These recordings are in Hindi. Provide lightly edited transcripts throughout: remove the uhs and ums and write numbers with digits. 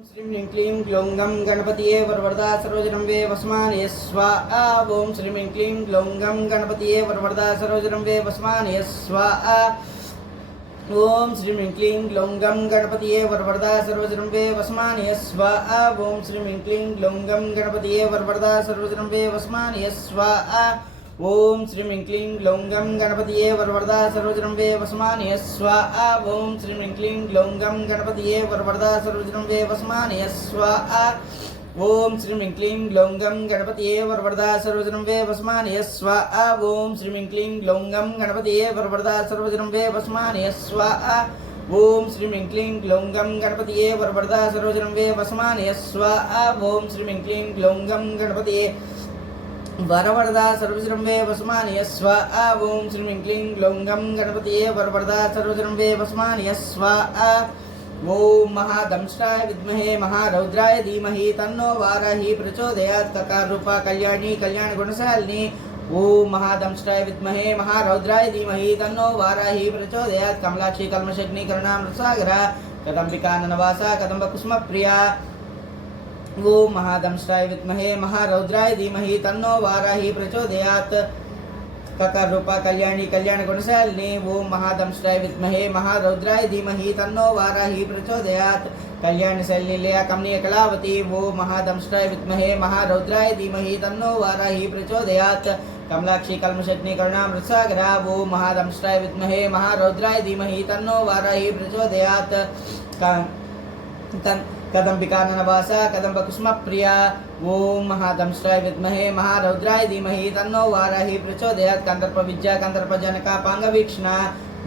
श्रीं ह्रीं क्लीं ग्लौं गं गणपतिये वरवरदा सर्वजनं वे वस्माने स्वाहा। ओम श्रीं ह्रीं क्लीं ग्लौं गं गणपतिये वरवरदा सर्वजनं वे वस्माने स्वाहा। ओम श्रीं ह्रीं क्लीं ग्लौं गं गणपतिये वरवरदा सर्वजनं वे वस्माने स्वाहा। ओम श्रीं ह्रीं क्लीं ग्लौं गं गणपतिये वरवरदा सर्वजनं वे वस्माने स्वाहा। ओम श्रीं ह्रीं क्लीं ग्लौं गं गणपतिये वरवरदा सर्वजनं वे वस्माने स्वाहा। ओम श्रीं ह्रीं क्लीं ग्लौं गं गणपतिये वरवरदा सर्वजनं वे वस्माने स्वाहा। ओम श्रीं ह्रीं क्लीं ग्लौं गं गणपतिये वरवरदा सर्वजनं वे वस्माने स्वाहा। ओम श्रीं ह्रीं क्लीं ग्लौं गं गणपतिये वरवरदा सर्वजनं वे वस्माने स्वाहा। ओम श्रीं ह्रीं क्लीं ग्लौं गं गणपतिये वरवरदा सर्वजनं वे वस्माने स्वाहा। ओम श्रीं ह्रीं क्लीं ग्लौं गं गणपतिये वरवरदा सर्वजनं वे वस्माने स्वाहा। ओम श्रीं ह्रीं क्लीं ग्लौं गं गणपतिये वरवरदा सर्वजनं वे वस्माने स्वाहा। ओम महादंष्ट्राय विद्महे महारौद्राय धीमहि तन्नो वाराही प्रचोदयात्। ककार रूपा कल्याणी कल्याण गुणशालिनी। ओम महादंष्ट्राय विद्महे महारौद्राय धीमहि तन्नो वाराही प्रचोदयात्। कमलाक्षी कल्मषग्नि करुणामृतसागरा कदम्बिका ननवासा कदम्ब कुसुम प्रिया। ओम महादंष्ट्राय विद्महे महारौद्राय धीमहि तन्नो वाराही प्रचोदयात्। ककार रूपा कल्याणी कल्याण गुणशालिनी। ओम महादंष्ट्राय विद्महे महारौद्राय धीमहि तन्नो वाराही प्रचोदयात्। कल्याण शैलीलया कमनीय कलावती। ओम महादंष्ट्राय विद्महे महारौद्राय धीमहि तन्नो वाराही प्रचोदयात्। कमलाक्षी कल्मषग्नि करुणामृतसागरा। ओम महादंष्ट्राय विद्महे महारौद्राय धीमहि तन्नो वाराही प्रचोदयात्। कदम्बिका ननवासा कदम्ब कुसुम प्रिया। ओम महादंष्ट्राय विद्महे महारौद्राय धीमहि तन्नो वाराही प्रचोदयात्। कंदर्प विद्या कंदर्प जनका पांगवीक्षणा।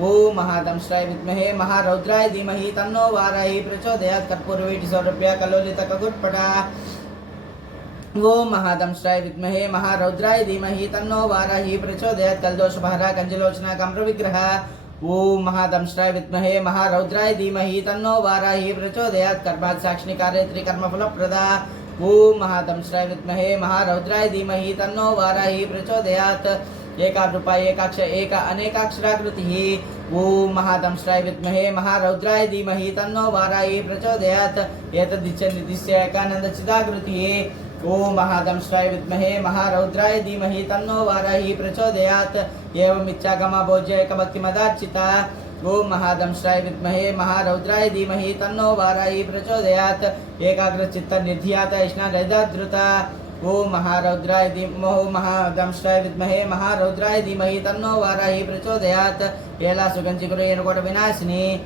ओम महादंष्ट्राय विद्महे महारौद्राय धीमहि तन्नो वाराही प्रचोदयात्। कर्पूरवीटी सौरभ्य कलोलित कगुट्पटा। ओम महादंष्ट्राय विद्महे महारौद्राय धीमहि तन्नो वाराही प्रचोदयात्। कलदोषभारा कंजलोचना कम्रविग्रह। ओम महादंष्ट्राय विद्महे महारौद्राय धीमहि तन्नो वाराही प्रचोदयात्। कर्मात् साक्षिणी कार्यत्री कर्मफलप्रदा। ओम महादंष्ट्राय विद्महे महारौद्राय धीमहि तन्नो वाराही प्रचोदयात्। एकारूपा एकाक्ष एक अनेकाक्षराकृतिः। ओम महादंष्ट्राय विद्महे महारौद्राय धीमहि तन्नो वाराही प्रचोदयात्। एतद्दिच्छन्दिदिश्य एकानन्दचिदाकृतिः। ओम महादंष्ट्राय विद्महे महारौद्राय धीमहि तन्नो वाराही प्रचोदयात्। एवमिच्छागमा भोज्य एकभक्तिमदार्चिता। ओम महादंष्ट्राय विद्महे महारौद्राय धीमहि तन्नो वाराही प्रचोदयात्। एकाग्रचित्त निर्धियात ऐष्णादृता। ओम महादंष्ट्राय विद्महे महारौद्राय धीमहि तन्नो वाराही प्रचोदयात्। एला सुगंचिकुरु येनुकोट विनाशिनी।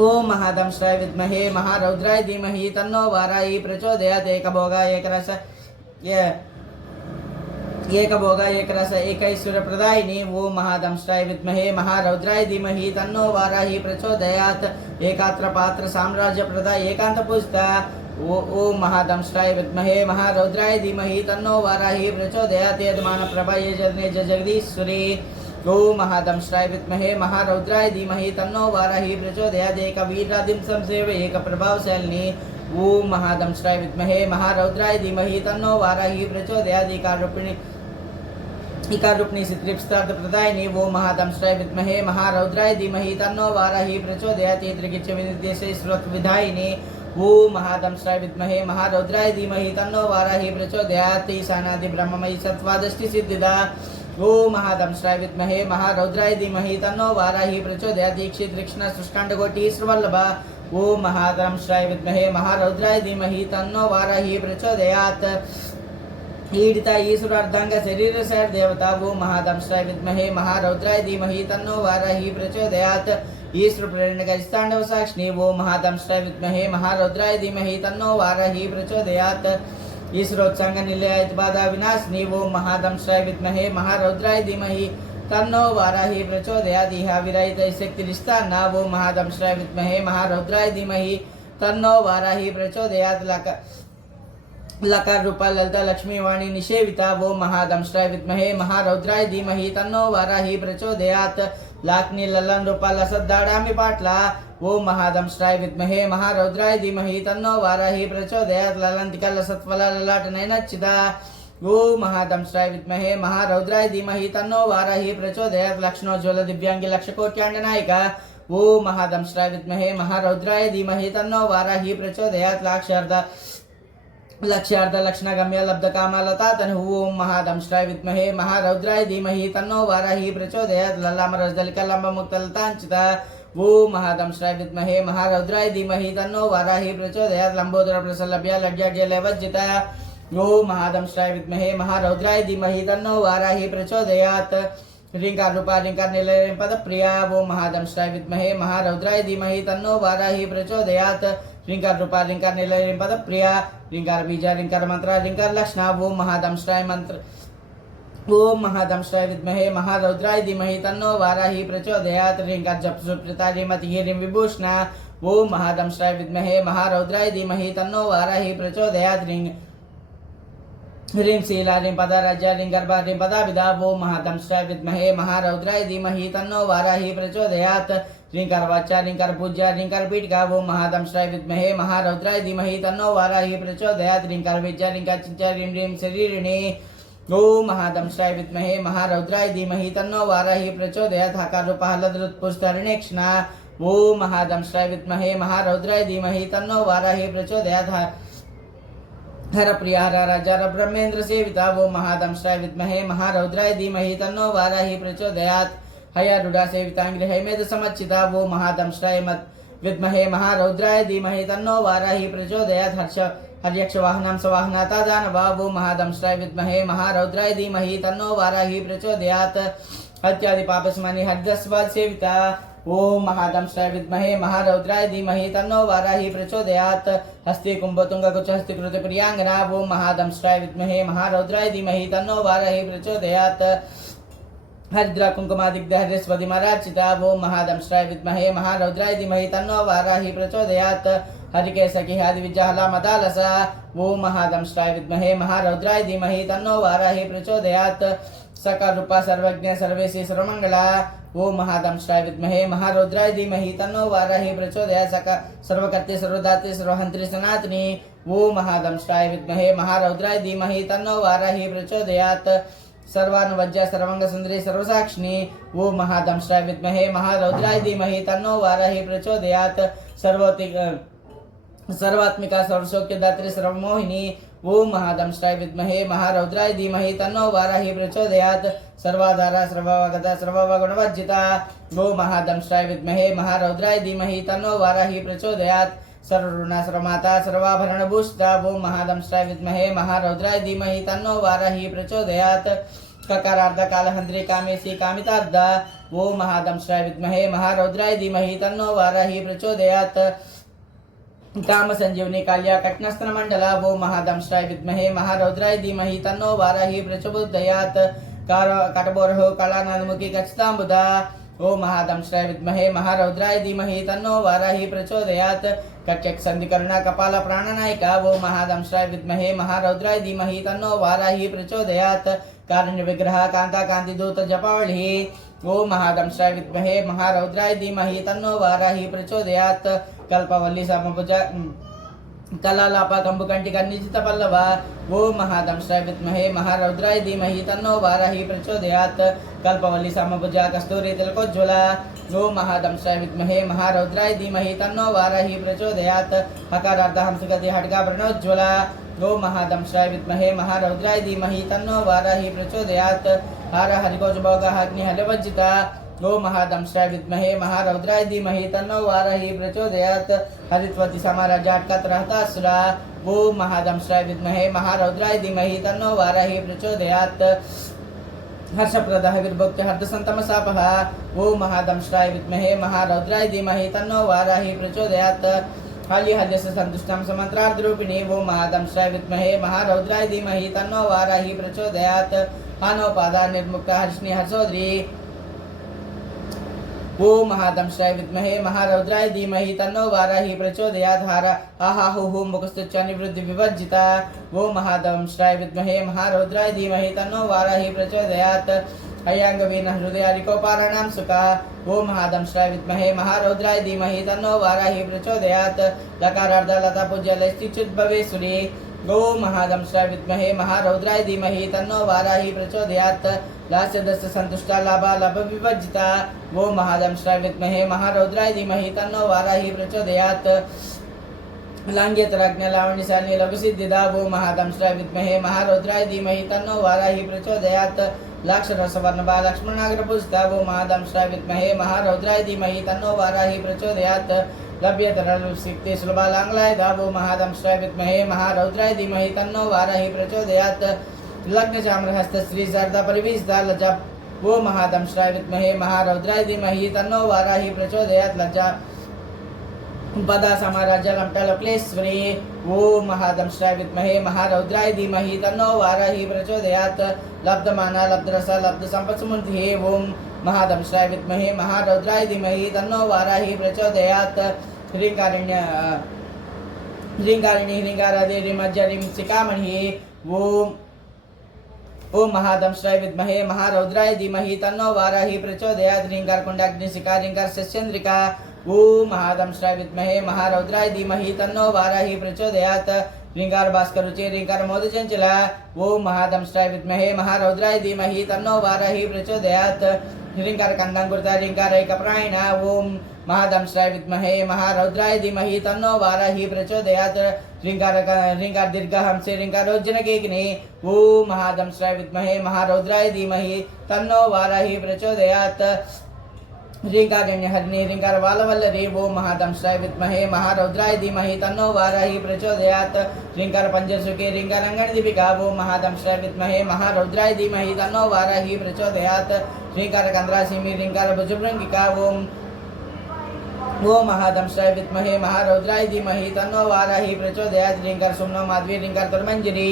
ओम महादंष्ट्राय विद्महे महारौद्राय धीमहि तन्नो वाराही प्रचोदयात्। एकभोगा एकरस एकैश्वर्यप्रदायिनी। ओम महादंष्ट्राय विद्महे महारौद्राय धीमहि तन्नो वाराही प्रचोदयात्। एकात्र पात्र साम्राज्यप्रदा एकान्तपूजिता। ओम महादंष्ट्राय विद्महे महारौद्राय धीमहि तन्नो वाराही प्रचोदयात्। यजमानप्रभा जगदीश्वरी। ओम महादंष्ट्राय विद्महे महारौद्राय धीमहि तन्नो वाराही प्रचोदयात्। एकवीरादिं संसेव्य एकप्रभावशालिनी। ओम महादंष्ट्राय विद्महे महारौद्राय धीमहि तन्नो वाराही प्रचोदयात्। इकारूपिणी सिद्धिप्रदायिनी। ओम महादंष्ट्राय विद्महे महारौद्राय धीमहि तन्नो वाराही प्रचोदयात्। त्रिगिच्छ विनिर्देशे श्रुतविधायिनी। ओम महादंष्ट्राय विद्महे महारौद्राय धीमहि तन्नो वाराही प्रचोदयात्। ईशानादि ब्रह्ममयी सत्त्वादष्टि सिद्धिदा। ओम महादंष्ट्राय विद्महे महारौद्राय धीमहि तन्नो वाराही प्रचोदयात्। दीक्षित कृष्ण शुष्कांडकोटि श्रीवल्लभा। ओम महादंष्ट्राय विद्महे महारौद्राय धीमहि तन्नो वाराही प्रचोदयात्। ईडिता ईश्वर अर्धांग शरीर सैर देवता। ओम महादंष्ट्राय विद्महे महारौद्राय धीमहि तन्नो वाराही प्रचोदयात्। ईश्वर प्रेरणा साक्षिणी। ओम महादंष्ट्राय विद्महे महारौद्राय धीमहि तन्नो वाराही प्रचोदयात्। ईश्वरोत्संग निलय बाधा विनाशिनी। ओम महादंष्ट्राय विद्महे महारौद्राय धीमहि तन्नो वाराही प्रचोदयात्। इहा विरहित शक्तिरिष्टान्ना। ओम महादंष्ट्राय विद्महे महारौद्राय धीमहि तन्नो वाराही प्रचोदयात्। लकार रूपा ललिता लक्ष्मी वाणी निषेविता। ओम महादंष्ट्राय विद्महे महारौद्राय धीमहि तन्नो वाराही प्रचोदयात्। लाक्नी ललन रूपा लसद्दाडामि पाटला। ओम महादंष्ट्राय विद्महे महारौद्राय धीमहि तन्नो वाराही प्रचोदयात्। ललंतिका लसत्फला ललाट नयनच्चिदा। ओम महादंष्ट्राय विद्महे महारौद्राय धीमहि तन्नो वाराही प्रचोदयात्। लक्ष्मणोज्ज्वल दिव्यांगी लक्षकोट्यांडनायिका। ओम महादंष्ट्राय विद्महे महारौद्राय धीमहि तन्नो वाराही प्रचोदयात् लक्ष्यार्ध लक्षणगम्य लब्ध कामलता तनु ओम महादंष्ट्राय विद्महे महारौद्राय धीमहि तन्नो वाराही प्रचोदयात् ललामरजलिकलंब मुक्तलतांचिता ओम महादंष्ट्राय विद्महे महारौद्राय धीमहि तन्नो वाराही प्रचोदयात् लंबोदर प्रसलभ्य लज्जाज्यलवज्जिता ओम महादंष्ट्राय विद्महे महारौद्राय धीमहि तन्नो वाराही प्रचोदयात् ह्रींकार रूपा ह्रींकार नीलम पद प्रिया ओम महादंष्ट्राय विद्महे महारौद्राय धीमहि तन्नो वाराही प्रचोदयात् ह्रींकार रूपा ह्रींकार नीलम पद प्रिया ह्रींकार बीज ह्रींकार मंत्र ह्रींकार लक्षणा ओम महादंष्ट्राय मंत्र ओम महादंष्ट्राय विद्महे महारौद्राय धीमहि तन्नो वाराही प्रचोदयात् ह्रींकार जप सुप्रीता ह्रीमति ह्रीं विभूषणा ओम महादंष्ट्राय विद्महे महारौद्राय धीमहि तन्नो वाराही प्रचोदयात् ह्रीं शीला ह्रीं पदा राजा ह्रीं गर्भा ह्रीं पदा विदा ओम महादंष्ट्राय विद्महे महारौद्राय धीमहि तन्नो वाराही प्रचोदयात् ह्रीं कर्वाचा ह्रीं कर्पूज्या ह्रीं कर्पीठिका ओम महादंष्ट्राय विद्महे महारौद्राय धीमहि तन्नो वाराही प्रचोदयात् ह्रीं कर्वेज्या ह्रीं कर्चिज्या ह्रीं ह्रीं शरीरिणी ओम महादंष्ट्राय विद्महे महारौद्राय धीमहि तन्नो वाराही प्रचोदयात् हकार रूपा हलद्रुत्पुष्टर्णेक्षणा ओम महादंष्ट्राय विद्महे महारौद्राय धीमहि तन्नो वाराही प्रचोदयात् हर प्रिया हर राजा हर ब्रह्मेंद्र सेविता वो महादंष्ट्राय विद्महे महारौद्राय धीमहि तन्नो वाराही प्रचोदयात् हयारूढ़ा सेवितांग्रि हैमेद समच्चिता वो महादंष्ट्राय विद्महे महारौद्राय धीमहि तन्नो वाराही प्रचोदयात् हर्यक्ष वाहनम सवाहनाता दानवा वो महादंष्ट्राय विद्महे महारौद्राय धीमहि तन्नो वाराही प्रचोदयात् हत्यादि पापस्मनि हर्दस्वाद सेविता ओम महादंष्ट्राय विद्महे महारौद्राय धीमहि तन्नो वाराही प्रचोदयात् हस्ते कुंभतुंग कुच हस्तिकृत प्रियांगना ओम महादंष्ट्राय विद्महे महारौद्राय धीमहि तन्नो वाराही प्रचोदयात् हरिद्रा कुंकुमादिग्ध स्वधिमराचिता ओम महादंष्ट्राय विद्महे महारौद्राय धीमहि तन्नो वाराही प्रचोदयात् हरिकेशकी आदि विजहला मदालसा ओम महादंष्ट्राय विद्महे महारौद्राय धीमहि तन्नो वाराही प्रचोदयात् सकल रूपा सर्वज्ञ सर्वेशी सर्वमंगला ओम महादंष्ट्राय विद्महे महारौद्राय धीमहि तन्नो वाराही प्रचोदयात् सकल सर्वकर्ते सर्वदाते सर्वहंत्री सनातनी ओम महादंष्ट्राय विद्महे महारौद्राय धीमहि तन्नो वाराही प्रचोदयात् सर्वानुवज्य सर्वांग सुंदरी सर्वसाक्षिणी ओम महादंष्ट्राय विद्महे महारौद्राय धीमहि तन्नो वाराही प्रचोदयात् सर्वात्मिका सर्वसौख्यदात्री सर्वमोहिनी ओम महादंष्ट्राय विद्महे महारौद्राय धीमहि तन्नो वाराही प्रचोदयात् सर्वाधारा सर्ववागता सर्वगुणवर्जिता ओम महादंष्ट्राय विद्महे महारौद्राय धीमहि तन्नो वाराही प्रचोदयात् सर्वऋणा सर्वमाता सर्वाभरणभूषिता ओम महादंष्ट्राय विद्महे महारौद्राय धीमहि तन्नो वाराही प्रचोदयात् ककारार्ध कालहंद्री कामेशी कामितार्धा ओम महादंष्ट्राय विद्महे महारौद्राय धीमहि तन्नो वाराही प्रचोदयात् काम संजीवनी काल्या कटनस्त्र मंडला वो महादंष्ट्राय विद्महे महारौद्राय धीमहि तन्नो वाराही प्रचोदयात् काटबोरहो कालानंदमुखी कचितांबुधा ओ महादंष्ट्राय विद्महे महारौद्राय धीमहि तन्नो वाराही प्रचोदयात् कट्यक संधिकर्णा कपाल प्राणनायिका वो महादंष्ट्राय विद्महे महारौद्राय धीमहि तन्नो वाराही प्रचोदयात् कारुण्य विग्रह कांता कांति दूत जपावली ओ महादंष्ट्राय विद्महे महारौद्राय धीमहि तन्नो वाराही प्रचोदयात् कल्पवल्ली समभुजा तलालापा कंबुकंटिका निजित पल्लवा वो महादंष्ट्राय विद्महे महारौद्राय धीमहि तन्नो वाराही प्रचोदयात् कल्पवल्ली समभुजा कस्तूरी तिलकोज्ज्वला वो महादंष्ट्राय विद्महे महारौद्राय धीमहि तन्नो वाराही प्रचोदयात् हकारार्ध हंसगति हड्गा प्रणोज्ज्वला वो महादंष्ट्राय विद्महे महारौद्राय धीमहि तन्नो वाराही प्रचोदयात् हार हरिकोजभोग अग्नि हलवज्जिता ओ महादंष्ट्राय विद्महे महारौद्राय धीमहि तन्नो वाराही प्रचोदयात् हरित्वती समाराजाटकत रहतासुरा वो महादंष्ट्राय विद्महे महारौद्राय धीमहि तन्नो वाराही प्रचोदयात् हर्षप्रद विर्भुक्त हर्षसंतम सापः वो महादंष्ट्राय विद्महे महारौद्राय धीमहि तन्नो वाराही प्रचोदयात् हल्यस्य संतुष्टं समन्त्रार्धरूपिणी वो महादंष्ट्राय विद्महे महारौद्राय धीमहि तन्नो वाराही प्रचोदयात् हानोपादा निर्मुक्त हर्षिणी हर्षोद्री वो महादंष्ट्राय विद्महे महारौद्राय धीमहि तन्नो वाराही प्रचोदयात् हार आहाहुः मुखस्तुच्च निवृत्ति विवर्जिता वो महादंष्ट्राय विद्महे महारौद्राय धीमहि तन्नो वाराही प्रचोदयात् अयंगवीन हृदयारिकोपाराणां सुखा वो महादंष्ट्राय विद्महे महारौद्राय धीमहि तन्नो वाराही प्रचोदयात् लकारार्ध लता पूज्य लस्तिच्युत भवेसुरी गो महादंष्ट्राय विद्महे महारौद्राय धीमहि तन्नो वाराहि प्रचोदयात् लास्यदस्य सन्तुष्टा लाभा लाभ विवर्जिता गो महादंष्ट्राय विद्महे महारौद्राय धीमहि तन्नो वाराहि प्रचोदयात् लांग्यतराज्ञा लावण्यशालिनी लघुसिद्धिदा वो महादंष्ट्राय विद्महे महारौद्राय धीमहि तन्नो वाराहि प्रचोदयात् लाक्षरसवर्णभा लक्ष्मणाग्रपूजिता वो महादंष्ट्राय विद्महे महारौद्राय धीमहि तन्नो वाराहि प्रचोदयात् लभ्यतरलुप्सिक्ति सुलभालाङ्गलाय वो महादंष्ट्राय विद्महे महारौद्राय धीमहि तन्नो वाराहि प्रचोदयात् लग्नचाम्रहस्त श्री शारदा परिवीजिता लज्जा वो महादंष्ट्राय विद्महे महारौद्राय धीमहि तन्नो वाराहि प्रचोदयात् लज्जा पदा साम्राज्य लंपटलक्लेश्वरी वो महादंष्ट्राय विद्महे महारौद्राय धीमहि तन्नो वाराहि प्रचोदयात् लब्धमाना लब्धरस लब्धसम्पत्समृद्धिः ओम महादंष्ट्राय विद्महे महारौद्राय धीमहि तन्नो वाराहि प्रचोदयात् ह्रींकारिणी ह्रींकारादि ह्रीमज्ज ह्रींसिकामणिः ओम महादंष्ट्राय विद्महे महारौद्राय धीमहि तन्नो वाराहि प्रचोदयात् ह्रींकारकुण्डाग्निशिखा ह्रींकार शस्येन्द्रिका ओम महादंष्ट्राय विद्महे महारौद्राय धीमहि तन्नो वाराहि प्रचोदयात् ह्रींकार भास्करुचि ह्रींकार मोदचंचला ओम महादंष्ट्राय विद्महे महारौद्राय धीमहि तन्नो वाराहि प्रचोदयात् ह्रींकार कंदांकुरता ह्रींकार एकप्रायणा ओम महादंष्ट्राय विद्महे महारौद्राय धीमहि तन्नो वाराहि प्रचोदयात् ह्रींकार दीर्घहंसे ह्रींकारोज्जनकेकिनी ओम महादंष्ट्राय विद्महे महारौद्राय धीमहि तन्नो वाराहि प्रचोदयात् ह्रींकारण्य हरिणी ह्रींकार वालवल्लरी वो महादंष्ट्राय विद्महे महारौद्राय धीमहि तन्नो वाराहि प्रचोदयात् ह्रींकार पंजरसुखे ह्रींकार अंगणदीपिका वो महादंष्ट्राय विद्महे महारौद्राय धीमहि तन्नो वाराहि प्रचोदयात् ह्रींकार कंद्रासिमी ह्रींकार भुजभृंगिका वो महादंष्ट्राय विद्महे महारौद्राय धीमहि तन्नो वाराहि प्रचोदयात् ह्रींकार सुम्नो माधवी ह्रींकार दुर्मंजरी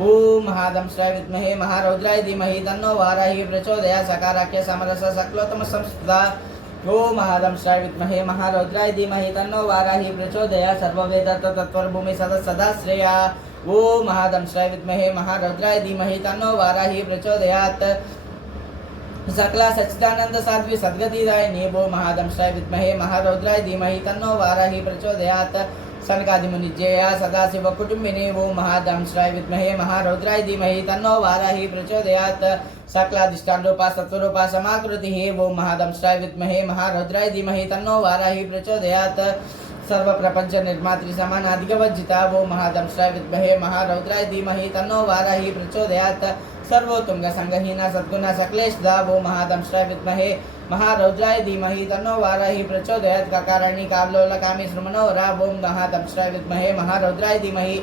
ओ महादंष्ट्राय विद्महे महारौद्राय धीमहि तन्नो वाराहि प्रचोदयात् सकाराख्य समरस सकलोत्तम संस्कृता ओ महादंष्ट्राय विद्महे महारौद्राय धीमहि तन्नो वाराहि प्रचोदयात् सर्ववेद तत्त्वभूमि सदा श्रेया ओ महादंष्ट्राय विद्महे महारौद्राय धीमहि तन्नो वाराहि प्रचोदयात् सकला सच्चिदानंद साध्वी सद्गतिदायिनी वो महादंष्ट्राय विद्महे महारौद्राय धीमहि तन्नो वाराहि प्रचोदयात् सनकादिमुनिजया सदाशिव कुटुंबिनी वो महादंष्ट्राय विद्महे महारौद्राय धीमहि तन्नो वाराहि प्रचोदयात् सकलाधिष्ठान रूपा सत्वरूपा समाकृतिः वो महादंष्ट्राय विद्महे महारौद्राय धीमहि तन्नो वाराहि प्रचोदयात् सर्व प्रपंच निर्मात्री समानाधिगवज्जिता वो महादंष्ट्राय विद्महे महारौद्राय धीमहि तन्नो वाराहि प्रचोदयात् सर्वोत्तुंग संगहीना सद्गुणा सकलेशदा वो महादंष्ट्राय विद्महे महारौद्राय धीमहि तन्नो वाराहि प्रचोदयात् ककारणी कावलोल कामेश्वर मनोहरा वो महादंष्ट्राय विद्महे महारौद्राय धीमहि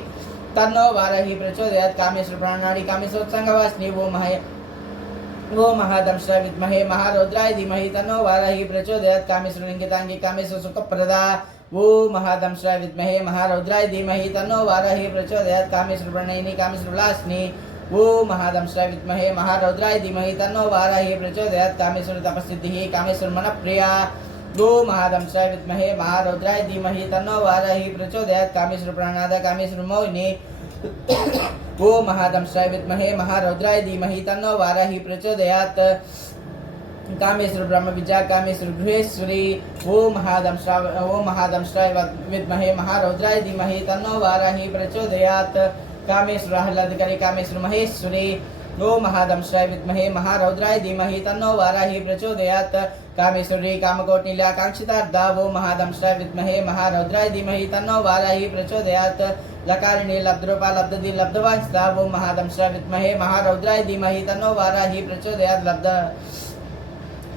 तन्नो वाराहि प्रचोदयात् कामेश्वर प्राणाड़ी कामेश्वरोत्संगवासिनी वो महादंष्ट्राय विद्महे महारौद्राय धीमहि तन्नो वाराहि प्रचोदयात् कामेश्वर लिंगितांगी कामेश्वर सुखप्रदा वो महादंष्ट्राय विद्महे महारौद्राय धीमहि तन्नो वाराहि प्रचोदयात् कामेश्वर प्रणयिनी कामेश्वर विलासिनी वो महादंष्ट्राय विद्महे महारौद्राय धीमहि तन्नो वाराहि प्रचोदयात् कामेश्वर तपस्सिद्धिः कामेश्वर मनप्रिया वो महादंष्ट्राय विद्महे महारौद्राय धीमहि तन्नो वाराहि प्रचोदयात् कामेश्वर प्राणाद कामेश्वर मोहिनी वो महादंष्ट्राय विद्महे महारौद्राय धीमहि तन्नो वाराहि प्रचोदयात् कामेश्वर ब्रह्म विद्या कामेश्वर गृहेश्वरी वो महादंष्ट्राय विद्महे महारौद्राय धीमहि तन्नो वाराहि प्रचोदयात् कामेश्वर आह्लादकरी कामेश्वर महेश्वरी वो महादंष्ट्राय विद्महे महारौद्राय धीमहि तन्नो वाराहि प्रचोदयात् कामेश्वरी कामकोटिलाकांक्षितार्धा वो महादंष्ट्राय विद्महे महारौद्राय धीमहि तन्नो वाराहि प्रचोदयात् लकारिणी लब्धरूपा लब्धदी लब्धवांछिता वो महादंष्ट्राय विद्महे महारौद्राय धीमहि तन्नो वाराहि प्रचोदयात्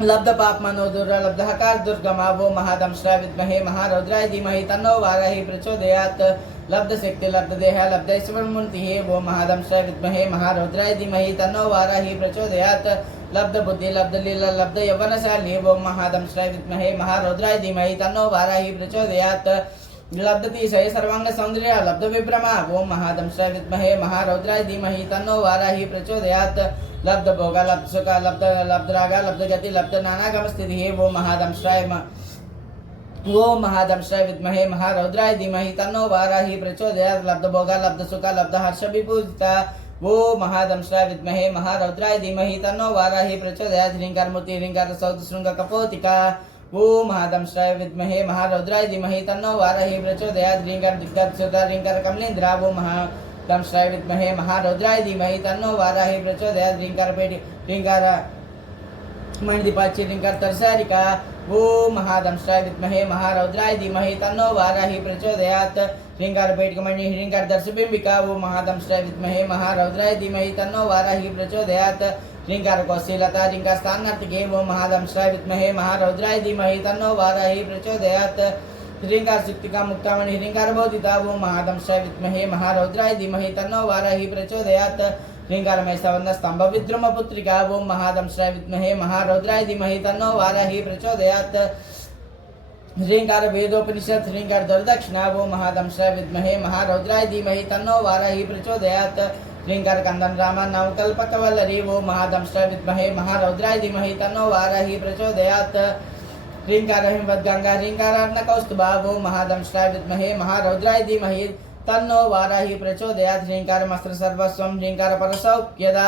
लब्ध पाप मनोदुर लब्ध हकार दुर्गमा वो महादंष्ट्राय विद्महे महारौद्राय धीमहि तन्नो वाराहि प्रचोदयात् लब्ध शक्ति लब्ध देह लब्ध ईश्वर मूर्ति वो महादंष्ट्राय विद्महे महारौद्राय धीमहि तन्नो वाराहि प्रचोदयात् लब्ध बुद्धि लब्ध लीला लब्ध यौवनशाली वो महादंष्ट्राय विद्महे महारौद्राय धीमहि तन्नो वाराहि प्रचोदयात् लब्ध तिशय सर्वांग सौंदर्य लब्ध विभ्रमा वो महादंष्ट्राय विद्महे महारौद्राय धीमहि तन्नो वाराहि प्रचोदयात् लब्ध भोगा लब्ध सुख लब्ध रागा लब्ध गति लब्ध नानागम स्थिति वो महादंष्ट्राय विद्महे महारौद्राय धीमहि तन्नो वाराहि प्रचोदयात् लब्ध भोगा लब्ध सुख लब्ध हर्ष विपूजिता वो महादंष्ट्राय विद्महे महारौद्राय धीमहि तन्नो वाराहि प्रचोदयात् ह्रींकार मूर्ति ह्रींकार सौद शृंग कपोतिका वो महादंष्ट्राय विद्महे महारौद्राय धीमहि तन्नो वाराहि प्रचोदयात् ह्रींकार दिग्गज सुता ह्रींकार कमलेन्द्रा दंष्ट्राय विद्महे महारौद्राय धीमहि तन्नो वाराहि प्रचोदयात् ह्रींकार मणिदीपाची ह्रींकार तरसारिका ओम महादंष्ट्राय विद्महे महारौद्राय धीमहि तन्नो वाराहि प्रचोदयात् ह्रींकार पेटिकमणि ह्रींकार दर्शबिंबिका ओम महादंष्ट्राय विद्महे महारौद्राय धीमहि तन्नो वाराहि प्रचोदयात् ह्रींकार कौशीलता ह्रींकार स्थानार्थिके ओम महादंष्ट्राय विद्महे महारौद्राय धीमहि तन्नो वाराहि प्रचोदयात् ह्रींकार सिक्तिका मुक्तामणि ह्रींकार बोधिता ओम महादंष्ट्राय विद्महे महारौद्राय धीमहि तन्नो वाराहि प्रचोदयात् ह्रींकार मैसावंद स्तंभ विद्रुम पुत्रिका ओम महादंष्ट्राय विद्महे महारौद्राय धीमहि तन्नो वाराहि प्रचोदयात् ह्रींकार वेदोपनिषद ह्रींकार दर्दक्षिणा ओम महादंष्ट्राय विद्महे महारौद्राय धीमहि तन्नो वाराहि प्रचोदयात् ह्रींकार कंदन रामा नवकल्पकवल्लरी ओम महादंष्ट्राय विद्महे महारौद्राय धीमहि तन्नो वाराहि प्रचोदयात् ह्रींकार हिमवद गंगा ह्रींकार अर्णकौस्तुभा ओम महादंष्ट्राय विद्महे महारौद्राय धीमहि तन्नो वाराहि प्रचोदयात् ह्रींकार मस्त्र सर्वस्वं ह्रींकार परसौख्यदा